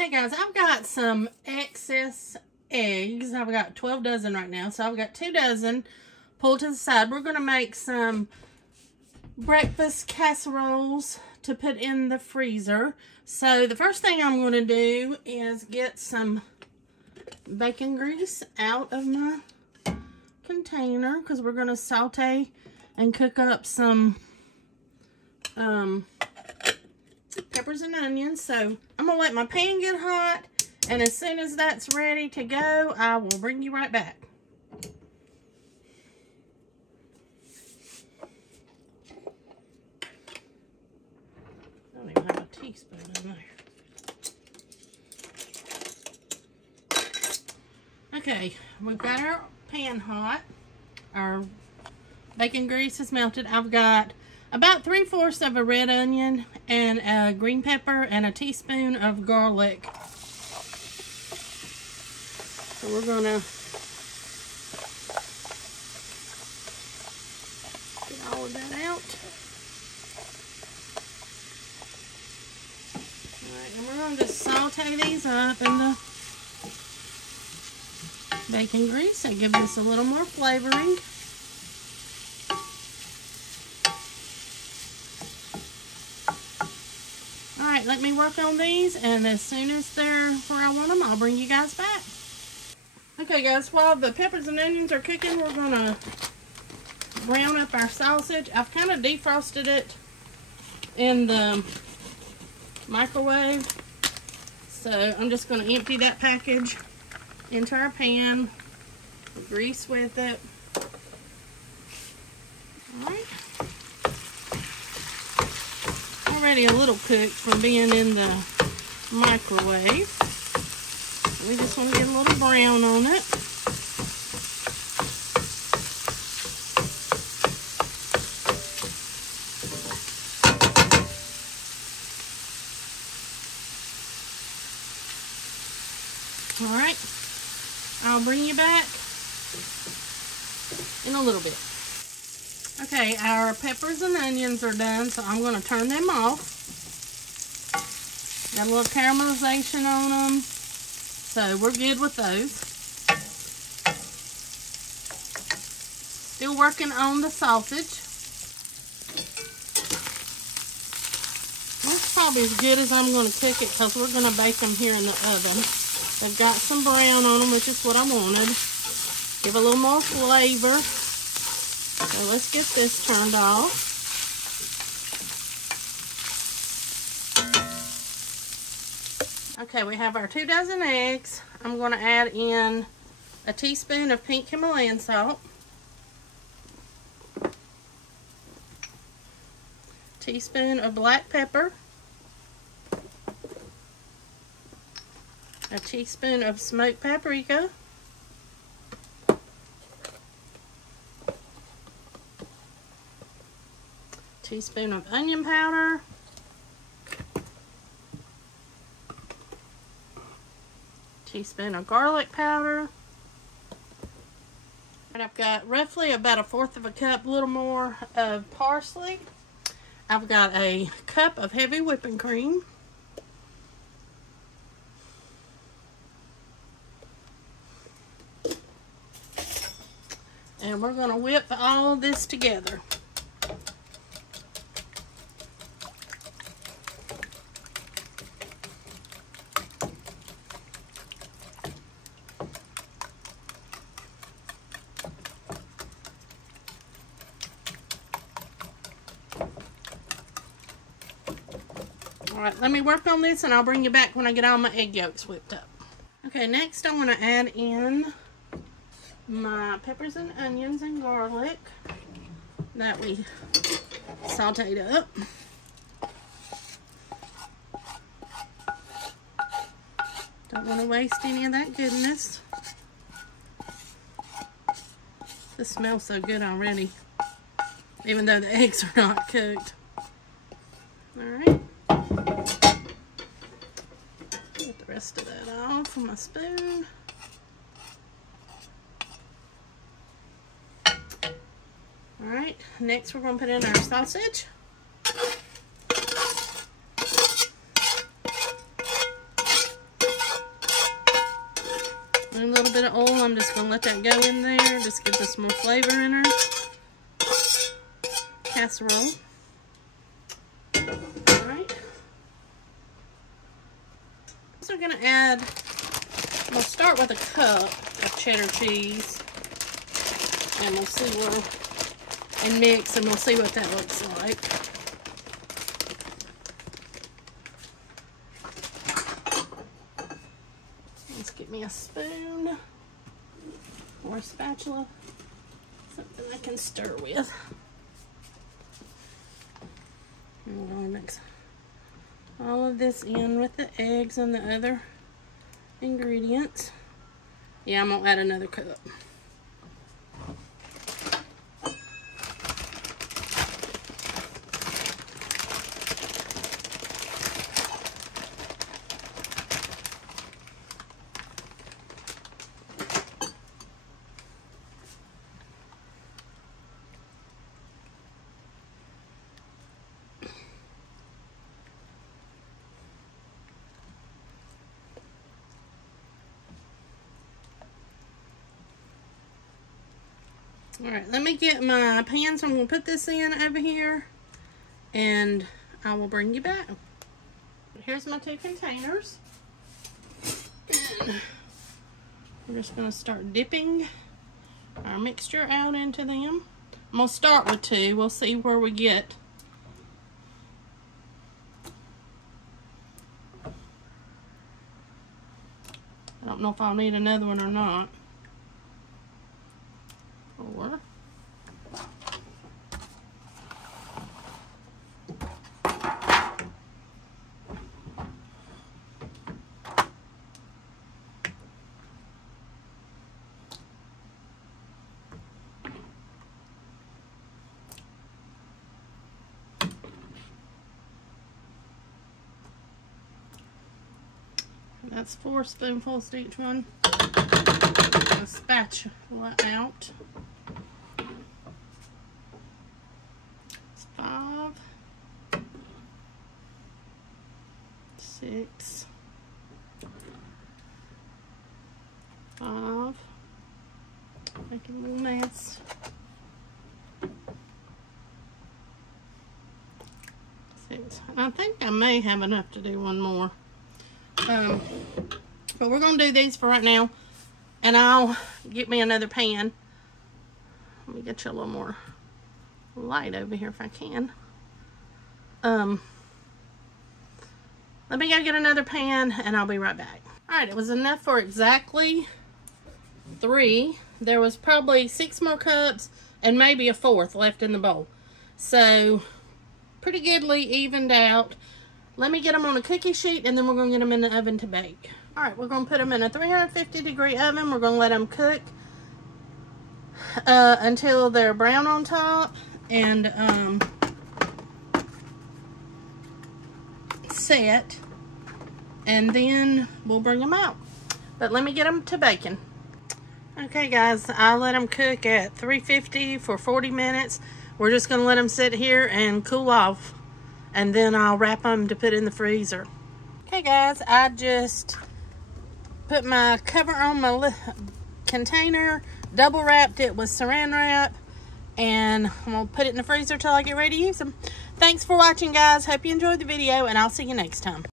Okay guys, I've got some excess eggs. I've got 12 dozen right now, so I've got 2 dozen pulled to the side. We're going to make some breakfast casseroles to put in the freezer. So the first thing I'm going to do is get some bacon grease out of my container because we're going to saute and cook up some peppers and onions. So I'm going to let my pan get hot, and as soon as that's ready to go, I will bring you right back. I don't even have a teaspoon in there. Okay, we've got our pan hot. Our bacon grease is melted. I've got about 3/4 of a red onion and a green pepper and a teaspoon of garlic. So we're gonna get all of that out. Alright, and we're gonna just saute these up in the bacon grease and give this a little more flavoring. Alright, let me work on these, and as soon as they're where I want them, I'll bring you guys back. Okay guys, while the peppers and onions are cooking, we're going to brown up our sausage. I've kind of defrosted it in the microwave. So I'm just going to empty that package into our pan, grease with it. Alright. Already a little cooked from being in the microwave. We just want to get a little brown on it. Alright, I'll bring you back in a little bit. Okay, our peppers and onions are done, so I'm going to turn them off. Got a little caramelization on them, so we're good with those. Still working on the sausage. That's probably as good as I'm going to cook it because we're going to bake them here in the oven. They've got some brown on them, which is what I wanted. Give a little more flavor. So let's get this turned off. Okay, we have our 2 dozen eggs. I'm going to add in a teaspoon of pink Himalayan salt, teaspoon of black pepper, a teaspoon of smoked paprika, teaspoon of onion powder, teaspoon of garlic powder, and I've got roughly about 1/4 of a cup, a little more of parsley. I've got a cup of heavy whipping cream, and we're going to whip all this together. Alright, let me work on this and I'll bring you back when I get all my egg yolks whipped up. Okay, next I want to add in my peppers and onions and garlic that we sauteed up. Don't want to waste any of that goodness. This smells so good already, even though the eggs are not cooked. Alright. Get the rest of that off with my spoon. Alright, next we're going to put in our sausage. I'm just gonna let that go in there. Just give us more flavor in her casserole. Alright. So we're gonna add, we'll start with a cup of cheddar cheese. And we'll see where, and mix, and we'll see what that looks like. Let's get me a spoon or a spatula, something I can stir with. And we're going to mix all of this in with the eggs and the other ingredients. Yeah, I'm going to add another cup. Alright, let me get my pan, so I'm going to put this in over here, and I will bring you back. Here's my 2 containers. And we're just going to start dipping our mixture out into them. I'm going to start with 2. We'll see where we get. I don't know if I'll need another one or not. Or that's 4 spoonfuls to each one. A spatula out. 5, 6, 5. Making a little mess. 6. I think I may have enough to do one more. But we're going to do these for right now. And I'll get me another pan. Let me get you a little more light over here if I can. Let me go get another pan and I'll be right back. Alright, it was enough for exactly 3. There was probably 6 more cups and maybe a 4th left in the bowl. So, pretty goodly evened out. Let me get them on a cookie sheet and then we're going to get them in the oven to bake. Alright, we're going to put them in a 350-degree oven. We're going to let them cook until they're brown on top and set, and then we'll bring them out. But let me get them to baking. Okay guys, I let them cook at 350 for 40 minutes. We're just going to let them sit here and cool off, and then I'll wrap them to put in the freezer. Okay guys, I just put my cover on my container, double wrapped it with saran wrap, and I'm going to put it in the freezer till I get ready to use them. Thanks for watching guys. Hope you enjoyed the video, and I'll see you next time.